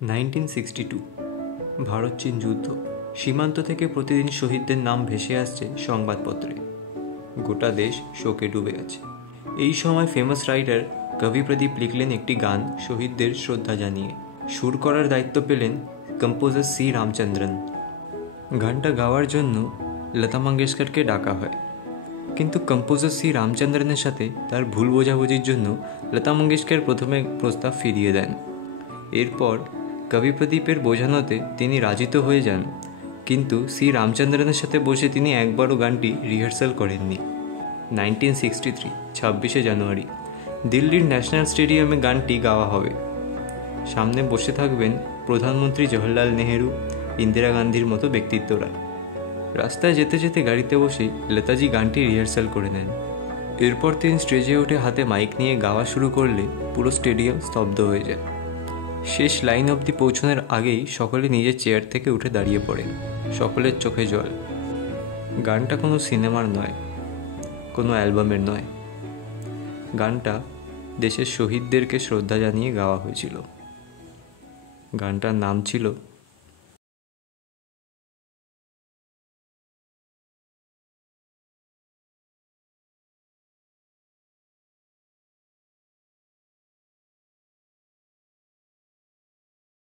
1962 ভারত চীন যুদ্ধ। সীমান্ত থেকে প্রতিদিন শহীদদের নাম ভেসে আসছে সংবাদপত্রে। গোটা দেশ শোকে ডুবে আছে। এই সময় ফেমাস রাইটার কবি প্রদীপ লিখলেন একটি গান শহীদদের শ্রদ্ধা জানিয়ে। সুর করার দায়িত্ব পেলেন কম্পোজার সি রামচন্দ্রন। গানটা গাওয়ার জন্য লতা মঙ্গেশকরকে ডাকা হয়, কিন্তু কম্পোজার সি রামচন্দ্রনের সাথে তার ভুল বোঝাবুঝির জন্য লতা মঙ্গেশকর প্রথমে প্রস্তাব ফিরিয়ে দেন। এরপর কবি প্রদীপের বোঝানোতে তিনি রাজি তো হয়ে যান, কিন্তু সি রামচন্দ্রনের সাথে বসে তিনি একবারও গানটি রিহার্সাল করেননি। 1963 26শে জানুয়ারি দিল্লির ন্যাশনাল স্টেডিয়ামে গানটি গাওয়া হবে। সামনে বসে থাকবেন প্রধানমন্ত্রী জওহরলাল নেহেরু, ইন্দিরা গান্ধীর মতো ব্যক্তিত্বরা। রাস্তায় যেতে যেতে গাড়িতে বসে লতাজি গানটি রিহার্সাল করে নেন। এরপর তিনি স্টেজে উঠে হাতে মাইক নিয়ে গাওয়া শুরু করলে পুরো স্টেডিয়াম স্তব্ধ হয়ে যায়। শেষ লাইন অবধি পৌঁছানোর আগেই সকলে নিজের চেয়ার থেকে উঠে দাঁড়িয়ে পড়েন। সকলের চোখে জল। গানটা কোনো সিনেমার নয়, কোনো অ্যালবামের নয়। গানটা দেশের শহীদদেরকে শ্রদ্ধা জানিয়ে গাওয়া হয়েছিল। গানটার নাম ছিল